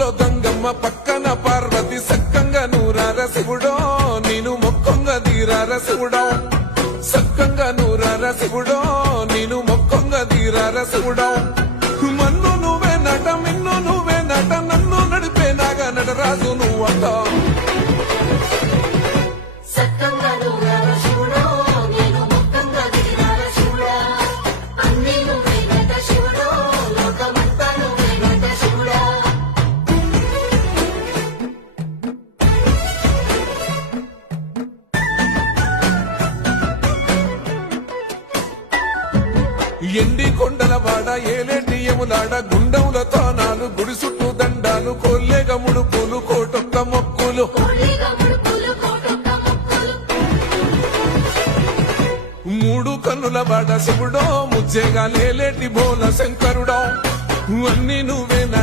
ముక్కులో గంగమ్మ పక్కన పార్వతి సక్కంగా నూరార శివుడో నేను మొక్కంగా తీరార శివుడో సక్కంగా నూరార శివుడో నేను మొక్కంగా తీరార శివుడో మన్ను నువ్వే నట మిన్ను నువ్వే నట నన్ను నడిపే నాగా నటరాజు నువ్వంట ఎండి కొండల వాడ ఏలేటి యములాడ గుండముల తానాలు గుడి చుట్టూ దండాలు కొల్లేగ ముడుపులు కోటొక్క మొక్కులు మూడు కన్నుల వాడ శివుడో ముజ్జేగా లేలేటి బోల శంకరుడో అన్ని నువ్వే